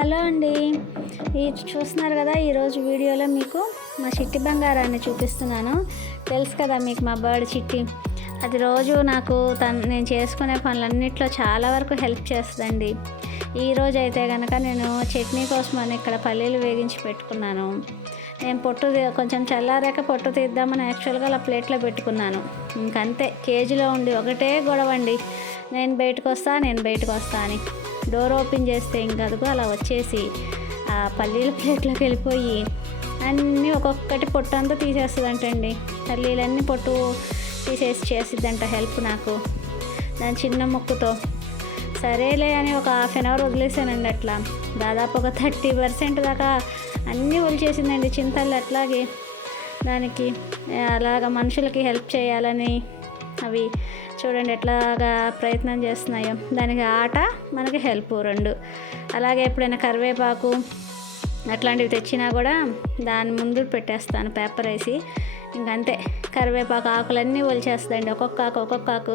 Hello అండి. ఈ చూస్తున్నారు కదా, ఈరోజు వీడియోలో మీకు మా చిట్టి బంగారాన్ని చూపిస్తున్నాను. తెలుసు కదా మీకు మా బర్డ్ చిట్టి. అది రోజు నాకు నేను చేసుకునే పనులన్నిట్లో చాలా వరకు హెల్ప్ చేస్తుందండి. ఈరోజు అయితే కనుక నేను చట్నీ కోసం అని ఇక్కడ పల్లీలు వేగించి పెట్టుకున్నాను. నేను కొంచెం చల్లారాక పొట్టు తీద్దామని యాక్చువల్గా అలా ప్లేట్లో పెట్టుకున్నాను. ఇంకంతే, కేజీలో ఉండి ఒకటే గొడవ అండి, నేను బయటకు వస్తా అని. డోర్ ఓపెన్ చేస్తే ఇంకా అదిగో అలా వచ్చేసి ఆ పల్లీల ప్లేట్లోకి వెళ్ళిపోయి అన్నీ ఒక్కొక్కటి పొట్టు అంతా తీసేస్తుందంటండి. పల్లీలన్నీ పొట్టు తీసేసి చేసిద్దంట హెల్ప్ నాకు దాని చిన్న ముక్కుతో. సరేలే అని ఒక హాఫ్ అన్ అవర్ వదిలేసానండి. అట్లా దాదాపు ఒక 30% దాకా అన్నీ వదిలేసిందండి చింతలు. అట్లాగే దానికి అలాగ మనుషులకి హెల్ప్ చేయాలని అవి చూడండి ఎట్లాగా ప్రయత్నం చేస్తున్నాయో. దానికి ఆట, మనకి హెల్ప్ రెండు. అలాగే ఎప్పుడైనా కరివేపాకు అట్లాంటివి తెచ్చినా కూడా దాని ముందు పెట్టేస్తాను పేపర్ వేసి. ఇంకంతే, కరివేపాకు ఆకులన్నీ ఒలిచేస్తుందండి. ఒక్కొక్క ఆకు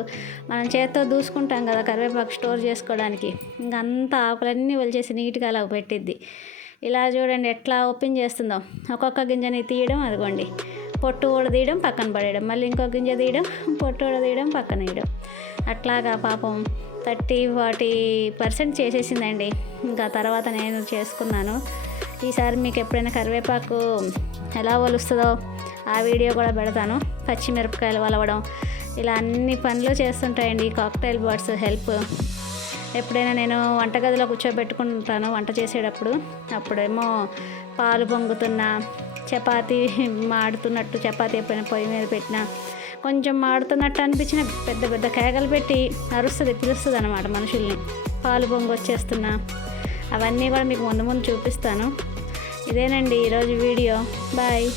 మనం చేత్తో దూసుకుంటాం కదా కరివేపాకు స్టోర్ చేసుకోవడానికి, ఇంకంతా ఆకులన్నీ ఒలిచేసి నీట్గా అలా పెట్టిద్ది. ఇలా చూడండి ఎట్లా ఓపెన్ చేస్తుందో. ఒక్కొక్క గింజని తీయడం, అదిగోండి పొట్టు తీయడం, పక్కన పడేయడం, మళ్ళీ ఇంకో గింజ తీయడం, పొట్టు తీయడం, పక్కన వేయడం. అట్లాగా పాపం 30-40% చేసేసిందండి. ఇంకా తర్వాత నేను చేసుకున్నాను. ఈసారి మీకు ఎప్పుడైనా కరివేపాకు ఎలా ఒలుస్తుందో ఆ వీడియో కూడా పెడతాను. పచ్చిమిరపకాయలు వలవడం, ఇలా అన్ని పనులు చేస్తుంటాయండి కాక్టైల్ బర్డ్స్ హెల్ప్. ఎప్పుడైనా నేను వంటగదిలో కూర్చోబెట్టుకుంటాను వంట చేసేటప్పుడు. అప్పుడేమో పాలు పొంగుతున్నా, చపాతీ మాడుతున్నట్టు, చపాతీ ఎప్పుడైనా పొయ్యి మీద పెట్టినా కొంచెం మాడుతున్నట్టు అనిపించిన పెద్ద పెద్ద కేకలు పెట్టి పిలుస్తుంది అనమాట మనుషుల్ని. పాలు పొంగు వచ్చేస్తున్నా అవన్నీ కూడా మీకు ముందు చూపిస్తాను. ఇదేనండి ఈరోజు వీడియో. బాయ్.